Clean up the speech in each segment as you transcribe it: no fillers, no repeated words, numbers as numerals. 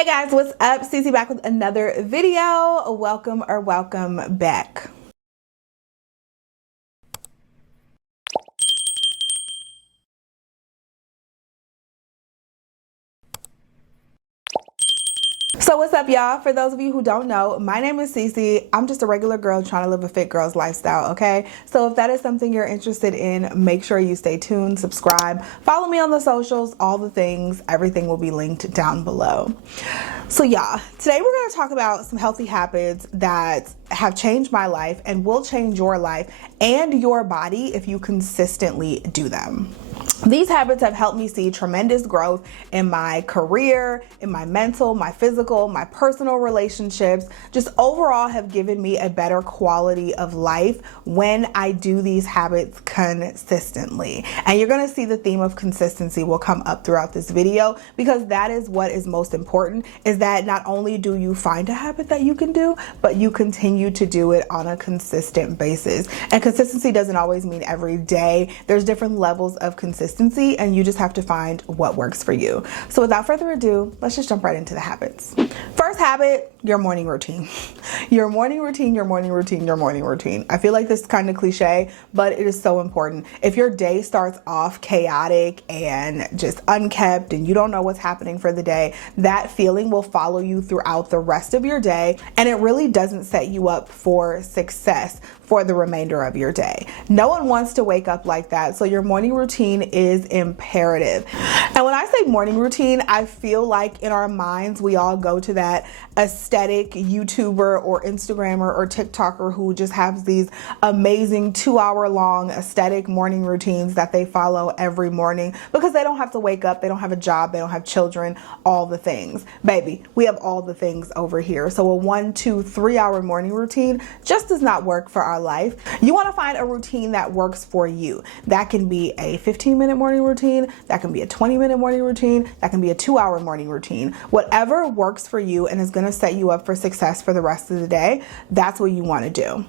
Hey guys, what's up? Cece back with another video. Welcome back. So what's up, y'all? For those of you who don't know, my name is Cece. I'm just a regular girl trying to live a fit girl's lifestyle, okay? So if that is something you're interested in, make sure you stay tuned, subscribe, follow me on the socials, all the things. Everything will be linked down below. So y'all, today we're going to talk about some healthy habits that have changed my life and will change your life and your body if you consistently do them. These habits have helped me see tremendous growth in my career, in my mental, my physical, my personal relationships, just overall have given me a better quality of life when I do these habits consistently. And you're going to see the theme of consistency will come up throughout this video, because that is what is most important, is that not only do you find a habit that you can do, but you continue to do it on a consistent basis. And consistency doesn't always mean every day. There's different levels of consistency, and you just have to find what works for you. So without further ado, let's just jump right into the habits. First habit, your morning routine. Your morning routine, your morning routine, your morning routine. I feel like this is kind of cliche, but it is so important. If your day starts off chaotic and just unkept and you don't know what's happening for the day, that feeling will follow you throughout the rest of your day, and it really doesn't set you up for success for the remainder of your day. No one wants to wake up like that, so your morning routine is imperative. And when I say morning routine, I feel like in our minds we all go to that aesthetic YouTuber or Instagrammer or TikToker who just has these amazing 2-hour long aesthetic morning routines that they follow every morning because they don't have to wake up, they don't have a job, they don't have children, all the things. Baby, we have all the things over here. So a 1, 2, 3 hour morning routine just does not work for our life. You want to find a routine that works for you. That can be a 15-minute morning routine, that can be a 20-minute morning routine, that can be a 2-hour morning routine. Whatever works for you and is going to set you up for success for the rest of the day, that's what you want to do.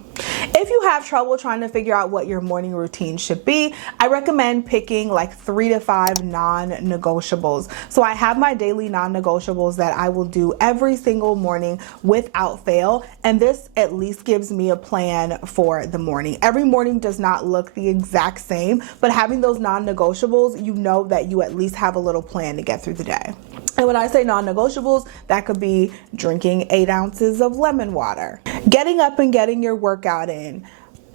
If you have trouble trying to figure out what your morning routine should be, I recommend picking like 3 to 5 non-negotiables. So I have my daily non-negotiables that I will do every single morning without fail, and this at least gives me a plan for the morning. Every morning does not look the exact same, but having those non-negotiables, you know that you at least have a little plan to get through the day. And when I say non-negotiables, that could be drinking 8 ounces of lemon water, getting up and getting your workout in,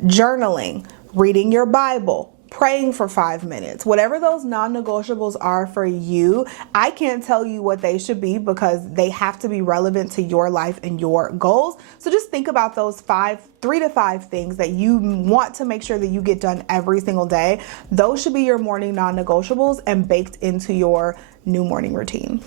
journaling, reading your Bible, praying for 5 minutes. Whatever those non-negotiables are for you, I can't tell you what they should be because they have to be relevant to your life and your goals. So just think about those 3 to 5 things that you want to make sure that you get done every single day. Those should be your morning non-negotiables and baked into your new morning routine.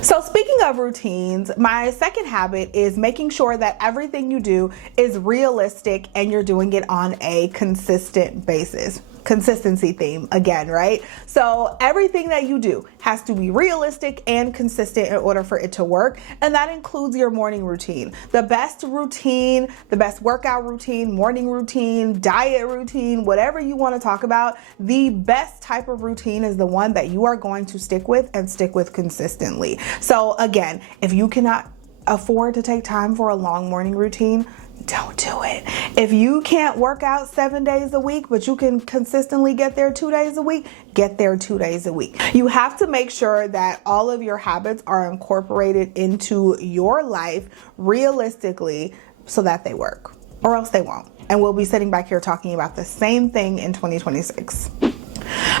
So speaking of routines, my second habit is making sure that everything you do is realistic and you're doing it on a consistent basis. Consistency theme again, right? So everything that you do has to be realistic and consistent in order for it to work, and that includes your morning routine. The best routine, the best workout routine, morning routine, diet routine, whatever you want to talk about, the best type of routine is the one that you are going to stick with and stick with consistently. So again, if you cannot afford to take time for a long morning routine, don't do it. If you can't work out 7 days a week, but you can consistently get there 2 days a week, get there 2 days a week. You have to make sure that all of your habits are incorporated into your life realistically so that they work, or else they won't. And we'll be sitting back here talking about the same thing in 2026.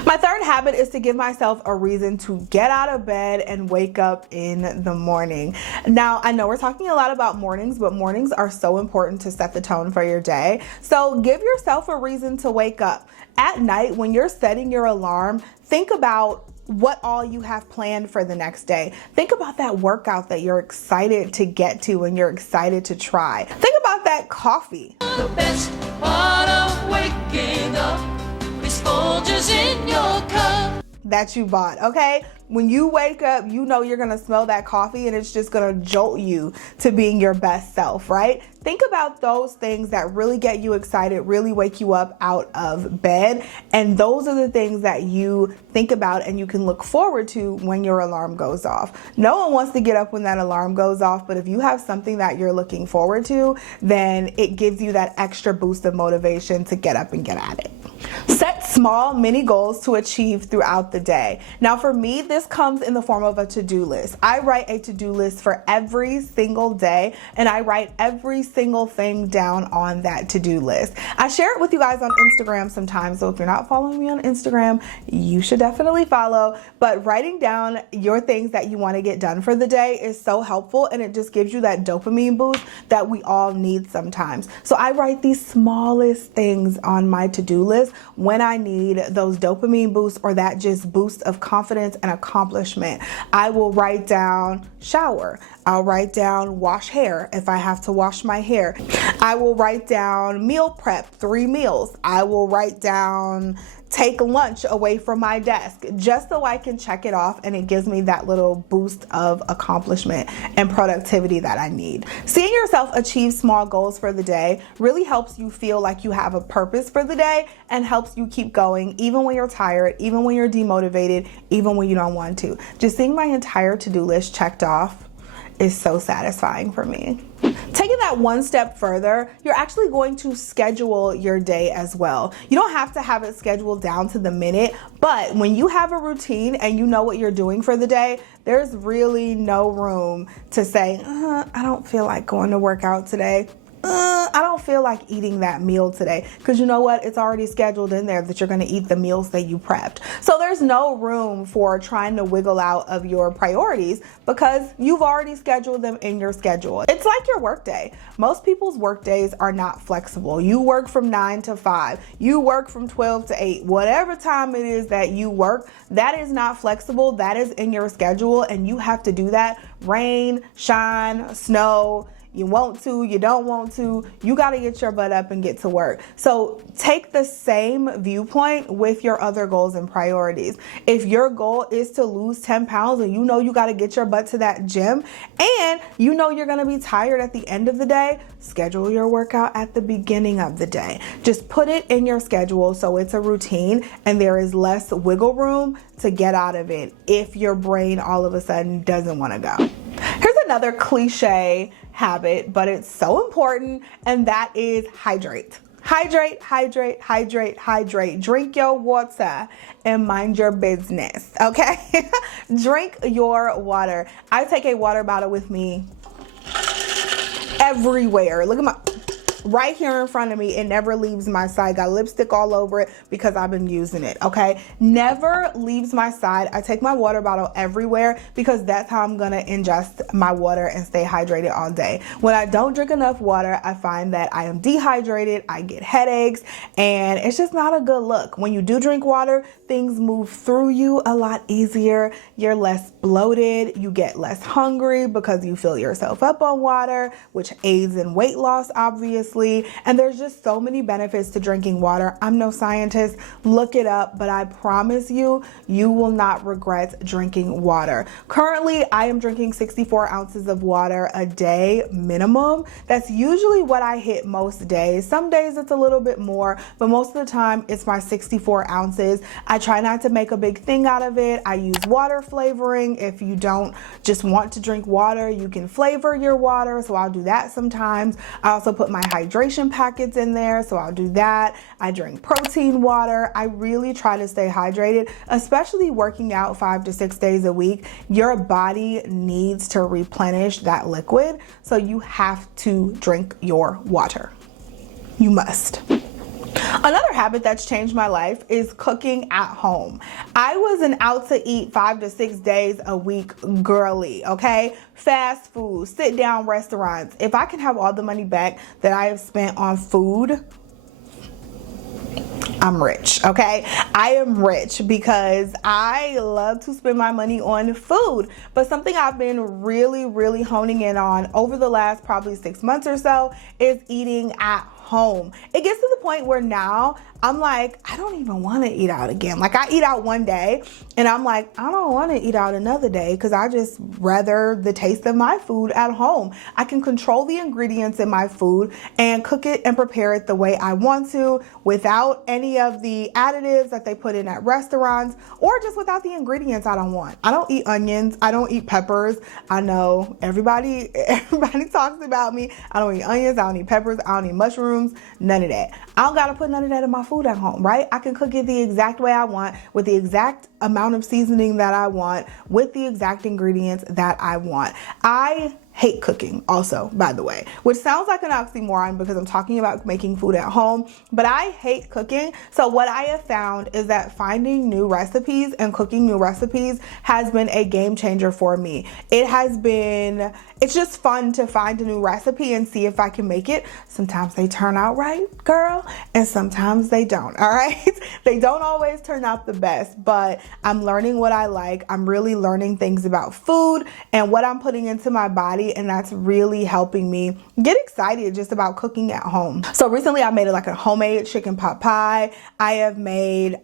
My third habit is to give myself a reason to get out of bed and wake up in the morning. Now, I know we're talking a lot about mornings, but mornings are so important to set the tone for your day. So give yourself a reason to wake up. At night, when you're setting your alarm, think about what all you have planned for the next day. Think about that workout that you're excited to get to and you're excited to try. Think about that coffee. The best part of waking up is Folgers in your cup. that you bought, okay? When you wake up, you know you're gonna smell that coffee and it's just gonna jolt you to being your best self, right? Think about those things that really get you excited, really wake you up out of bed. And those are the things that you think about and you can look forward to when your alarm goes off. No one wants to get up when that alarm goes off, but if you have something that you're looking forward to, then it gives you that extra boost of motivation to get up and get at it. Set small mini goals to achieve throughout the day. Now for me, this comes in the form of a to-do list. I write a to-do list for every single day, and I write every single thing down on that to-do list. I share it with you guys on Instagram sometimes, so if you're not following me on Instagram, you should definitely follow. But writing down your things that you want to get done for the day is so helpful, and it just gives you that dopamine boost that we all need sometimes. So I write these smallest things on my to-do list when I need those dopamine boosts or that just boost of confidence and accomplishment. I will write down shower. I'll write down wash hair if I have to wash my hair. I will write down meal prep, 3 meals. I will write down take lunch away from my desk just so I can check it off, and it gives me that little boost of accomplishment and productivity that I need. Seeing yourself achieve small goals for the day really helps you feel like you have a purpose for the day and helps you keep going even when you're tired, even when you're demotivated, even when you don't want to. Just seeing my entire to-do list checked off is so satisfying for me. Taking that one step further, you're actually going to schedule your day as well. You don't have to have it scheduled down to the minute, but when you have a routine and you know what you're doing for the day, there's really no room to say, I don't feel like going to work out today. I don't feel like eating that meal today, because you know what? It's already scheduled in there that you're going to eat the meals that you prepped. So there's no room for trying to wiggle out of your priorities because you've already scheduled them in your schedule. It's like your work day. Most people's work days are not flexible. You work from 9 to 5. You work from 12 to 8. Whatever time it is that you work, that is not flexible. That is in your schedule, and you have to do that. Rain, shine, snow. You want to, you don't want to, you got to get your butt up and get to work. So take the same viewpoint with your other goals and priorities. If your goal is to lose 10 pounds and you know you got to get your butt to that gym and you know you're going to be tired at the end of the day, schedule your workout at the beginning of the day. Just put it in your schedule so it's a routine and there is less wiggle room to get out of it if your brain all of a sudden doesn't want to go. Here's another cliche habit, but it's so important, and that is hydrate. Hydrate, hydrate, hydrate, hydrate. Drink your water and mind your business, okay? Drink your water. I take a water bottle with me everywhere. Look at my... right here in front of me. It never leaves my side. Got lipstick all over it because I've been using it, okay? Never leaves my side. I take my water bottle everywhere because that's how I'm gonna ingest my water and stay hydrated all day. When I don't drink enough water, I find that I am dehydrated, I get headaches, and it's just not a good look. When you do drink water, things move through you a lot easier. You're less bloated, you get less hungry because you fill yourself up on water, which aids in weight loss, obviously. And there's just so many benefits to drinking water. I'm no scientist, look it up, but I promise you, you will not regret drinking water. Currently, I am drinking 64 ounces of water a day minimum. That's usually what I hit most days. Some days it's a little bit more, but most of the time it's my 64 ounces. I try not to make a big thing out of it. I use water flavoring. If you don't just want to drink water, you can flavor your water. So I'll do that sometimes. I also put my hydration packets in there, so I'll do that. I drink protein water. I really try to stay hydrated, especially working out 5 to 6 days a week. Your body needs to replenish that liquid, so you have to drink your water. You must. Another habit that's changed my life is cooking at home. I was an out to eat 5 to 6 days a week girly, okay? Fast food, sit down restaurants. If I can have all the money back that I have spent on food, I'm rich, okay? I am rich because I love to spend my money on food. But something I've been really honing in on over the last probably 6 months or so is eating at home. It gets to the point where now I'm like, I don't even want to eat out again. Like, I eat out one day and I'm like, I don't want to eat out another day because I just rather the taste of my food at home. I can control the ingredients in my food and cook it and prepare it the way I want to without any of the additives that they put in at restaurants, or just without the ingredients I don't want. I don't eat onions. I don't eat peppers. I know everybody talks about me. I don't eat onions. I don't eat peppers. I don't eat mushrooms. None of that. I don't got to put none of that in my food at home, right? I can cook it the exact way I want with the exact amount of seasoning that I want with the exact ingredients that I want. I hate cooking also, by the way, which sounds like an oxymoron because I'm talking about making food at home, but I hate cooking. So what I have found is that finding new recipes and cooking new recipes has been a game changer for me. It's just fun to find a new recipe and see if I can make it. Sometimes they turn out right, girl, and sometimes they don't, all right? They don't always turn out the best, but I'm learning what I like. I'm really learning things about food and what I'm putting into my body, and that's really helping me get excited just about cooking at home. So recently I made like a homemade chicken pot pie. I have made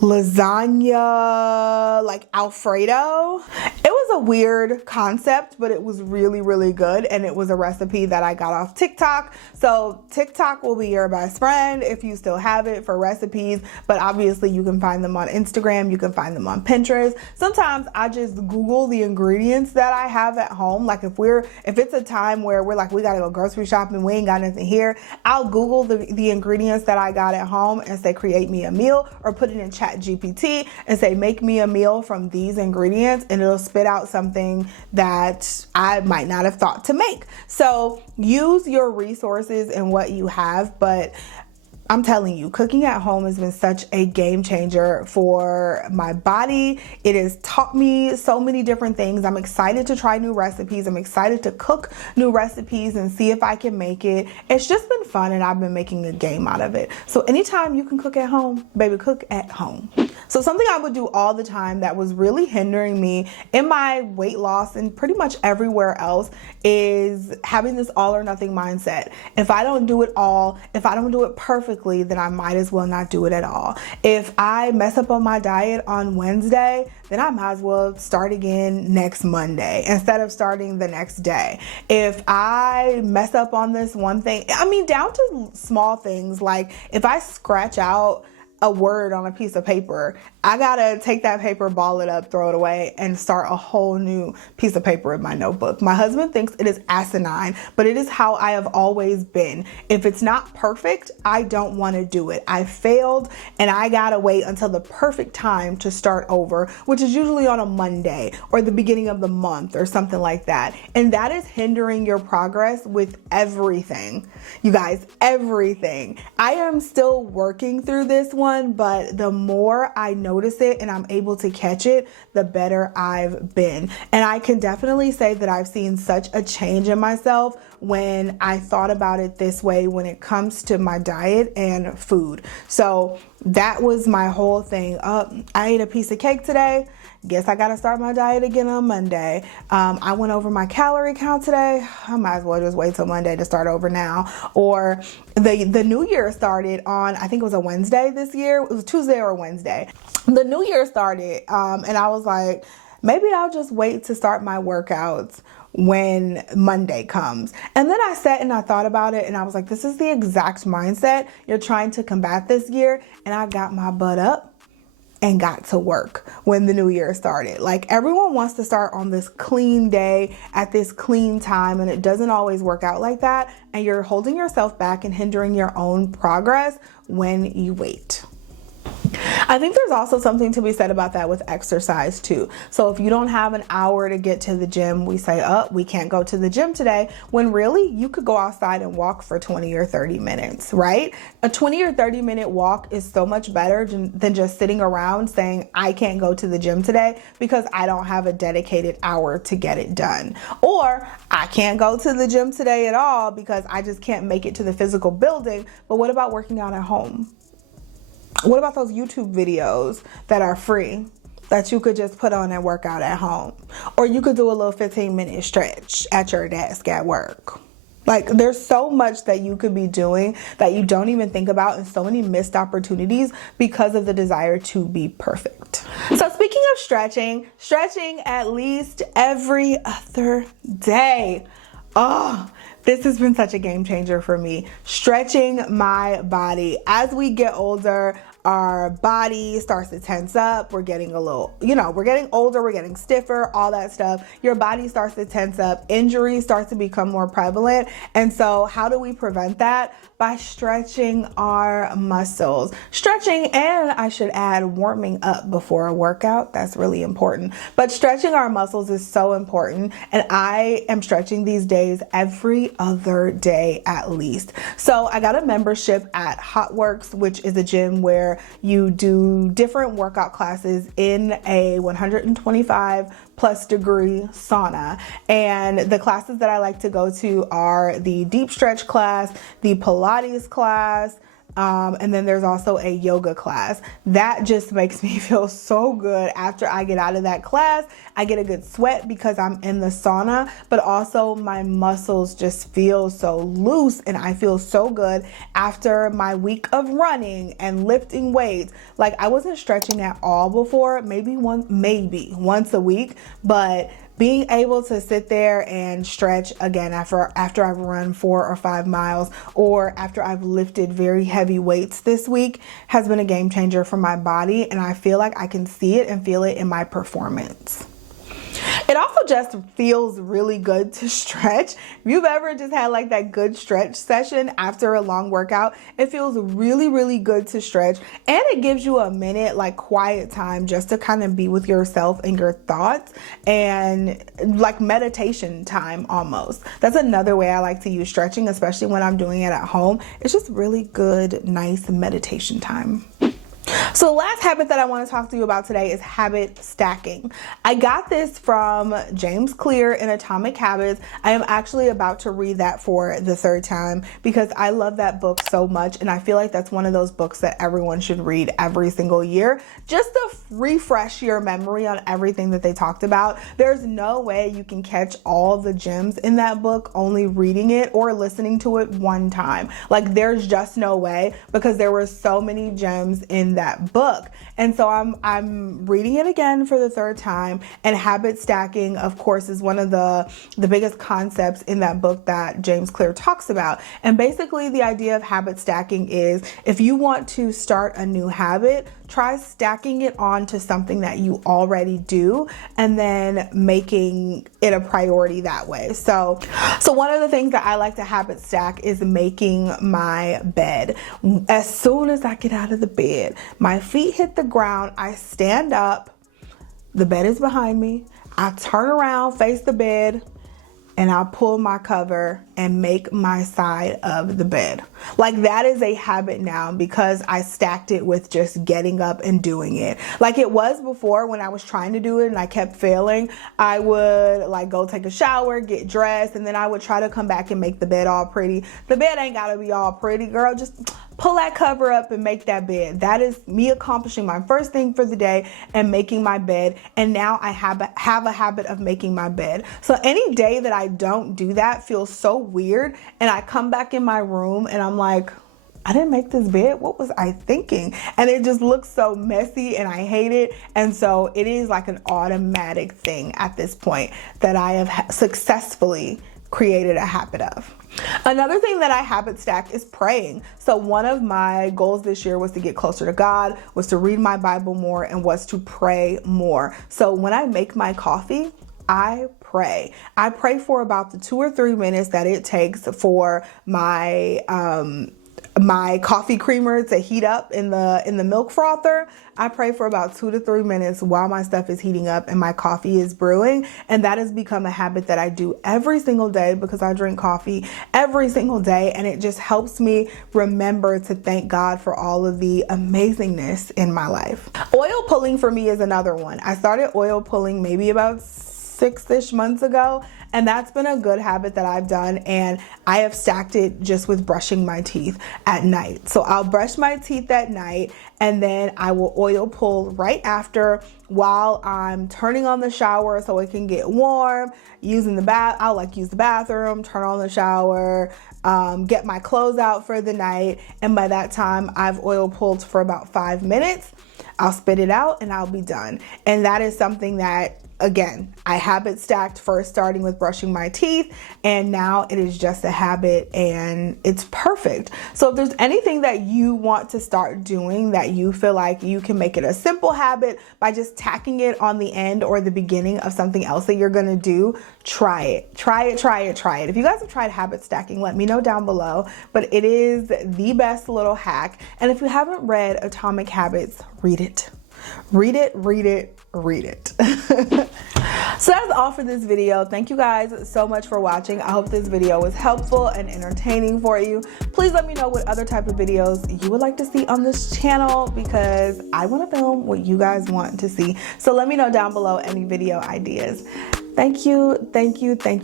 lasagna, like Alfredo. It was a weird concept, but it was really, really good. And it was a recipe that I got off TikTok. So TikTok will be your best friend if you still have it for recipes, but obviously you can find them on Instagram. You can find them on Pinterest. Sometimes I just Google the ingredients that I have at home. Like if it's a time where we're like, we gotta go grocery shopping, we ain't got nothing here, I'll Google the ingredients that I got at home and say, create me a meal, or put it in ChatGPT and say, make me a meal from these ingredients, and it'll spit out something that I might not have thought to make. So use your resources and what you have, but I'm telling you, cooking at home has been such a game changer for my body. It has taught me so many different things. I'm excited to try new recipes. I'm excited to cook new recipes and see if I can make it. It's just been fun, and I've been making a game out of it. So anytime you can cook at home, baby, cook at home. So something I would do all the time that was really hindering me in my weight loss and pretty much everywhere else is having this all or nothing mindset. If I don't do it all, if I don't do it perfectly, then I might as well not do it at all. If I mess up on my diet on Wednesday, then I might as well start again next Monday instead of starting the next day. If I mess up on this one thing, I mean, down to small things, like if I scratch out a word on a piece of paper, I gotta take that paper, ball it up, throw it away, and start a whole new piece of paper in my notebook. My husband thinks it is asinine, but it is how I have always been. If it's not perfect, I don't want to do it. I failed, and I gotta wait until the perfect time to start over, which is usually on a Monday or the beginning of the month or something like that. And that is hindering your progress with everything. You guys, everything. I am still working through this one, but the more I notice it and I'm able to catch it, the better I've been. And I can definitely say that I've seen such a change in myself when I thought about it this way when it comes to my diet and food. So that was my whole thing. I ate a piece of cake today. Guess I gotta start my diet again on Monday. I went over my calorie count today. I might as well just wait till Monday to start over now. Or the new year started on, I think it was a Wednesday this year. It was Tuesday or Wednesday. The new year started, and I was like, maybe I'll just wait to start my workouts when Monday comes. And then I sat and I thought about it, and I was like, this is the exact mindset you're trying to combat this year. And I got my butt up and got to work when the new year started. Like, everyone wants to start on this clean day at this clean time, and it doesn't always work out like that. And you're holding yourself back and hindering your own progress when you wait. I think there's also something to be said about that with exercise too. So if you don't have an hour to get to the gym, we say, oh, we can't go to the gym today, when really you could go outside and walk for 20 or 30 minutes, right? A 20 or 30 minute walk is so much better than just sitting around saying, I can't go to the gym today because I don't have a dedicated hour to get it done. Or I can't go to the gym today at all because I just can't make it to the physical building. But what about working out at home? What about those YouTube videos that are free that you could just put on and work out at home? Or you could do a little 15-minute stretch at your desk at work. Like, there's so much that you could be doing that you don't even think about, and so many missed opportunities because of the desire to be perfect. So speaking of stretching at least every other day. Oh, this has been such a game changer for me. Stretching my body. As we get older, our body starts to tense up. We're getting a little, we're getting older, we're getting stiffer, all that stuff. Your body starts to tense up. Injuries start to become more prevalent. And so how do we prevent that? By stretching our muscles. Stretching, and I should add, warming up before a workout. That's really important. But stretching our muscles is so important. And I am stretching these days every other day at least. So I got a membership at Hot Works, which is a gym where you do different workout classes in a 125 plus degree sauna. And the classes that I like to go to are the deep stretch class, the Pilates class, and then there's also a yoga class. That just makes me feel so good after I get out of that class. I get a good sweat because I'm in the sauna, but also my muscles just feel so loose, and I feel so good after my week of running and lifting weights. Like, I wasn't stretching at all before, maybe once a week, but being able to sit there and stretch again after I've run 4 or 5 miles, or after I've lifted very heavy weights this week, has been a game changer for my body. And I feel like I can see it and feel it in my performance. It also just feels really good to stretch. If you've ever just had like that good stretch session after a long workout, it feels really, really good to stretch. And it gives you a minute, like, quiet time just to kind of be with yourself and your thoughts, and like meditation time almost. That's another way I like to use stretching, especially when I'm doing it at home. It's just really good, nice meditation time. So the last habit that I want to talk to you about today is habit stacking. I got this from James Clear in Atomic Habits. I am actually about to read that for the 3rd time because I love that book so much, and I feel like that's one of those books that everyone should read every single year, just to refresh your memory on everything that they talked about. There's no way you can catch all the gems in that book only reading it or listening to it one time. Like, there's just no way, because there were so many gems in that book. And so I'm reading it again for the 3rd time, and habit stacking, of course, is one of the biggest concepts in that book that James Clear talks about. And basically the idea of habit stacking is, if you want to start a new habit, try stacking it onto something that you already do and then making it a priority that way. So one of the things that I like to habit stack is making my bed. As soon as I get out of the bed, my feet hit the ground, I stand up, the bed is behind me, I turn around, face the bed, and I pull my cover and make my side of the bed. Like, that is a habit now because I stacked it with just getting up and doing it. Like it was before when I was trying to do it and I kept failing. I would like go take a shower, get dressed, and then I would try to come back and make the bed all pretty. The bed ain't gotta be all pretty, girl. Just pull that cover up and make that bed. That is me accomplishing my first thing for the day and making my bed. And now I have a habit of making my bed. So any day that I don't do that feels so weird, and I come back in my room and I'm like, I didn't make this bed. What was I thinking? And it just looks so messy and I hate it. And so it is like an automatic thing at this point that I have successfully created a habit of. Another thing that I habit stack is praying. So one of my goals this year was to get closer to God, was to read my Bible more, and was to pray more. So when I make my coffee, I pray. I pray for about the 2 or 3 minutes that it takes for my coffee creamer to heat up in the milk frother. I pray for about 2 to 3 minutes while my stuff is heating up and my coffee is brewing. And that has become a habit that I do every single day because I drink coffee every single day. And it just helps me remember to thank God for all of the amazingness in my life. Oil pulling for me is another one. I started oil pulling maybe about 6-ish months ago, and that's been a good habit that I've done, and I have stacked it just with brushing my teeth at night. So I'll brush my teeth at night, and then I will oil pull right after while I'm turning on the shower so it can get warm, using the I'll like use the bathroom, turn on the shower, get my clothes out for the night, and by that time I've oil pulled for about 5 minutes. I'll spit it out and I'll be done. And that is something that, again, I habit stacked, first starting with brushing my teeth, and now it is just a habit and it's perfect. So if there's anything that you want to start doing that you feel like you can make it a simple habit by just tacking it on the end or the beginning of something else that you're gonna do, try it. Try it. If you guys have tried habit stacking, let me know down below, but it is the best little hack. And if you haven't read Atomic Habits, read it. Read it. So that's all for this video. Thank you guys so much for watching. I hope this video was helpful and entertaining for you. Please let me know what other type of videos you would like to see on this channel, because I want to film what you guys want to see. So let me know down below any video ideas. Thank you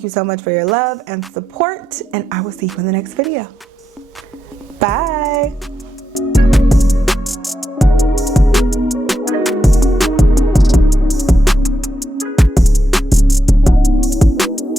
so much for your love and support, and I will see you in the next video. Bye.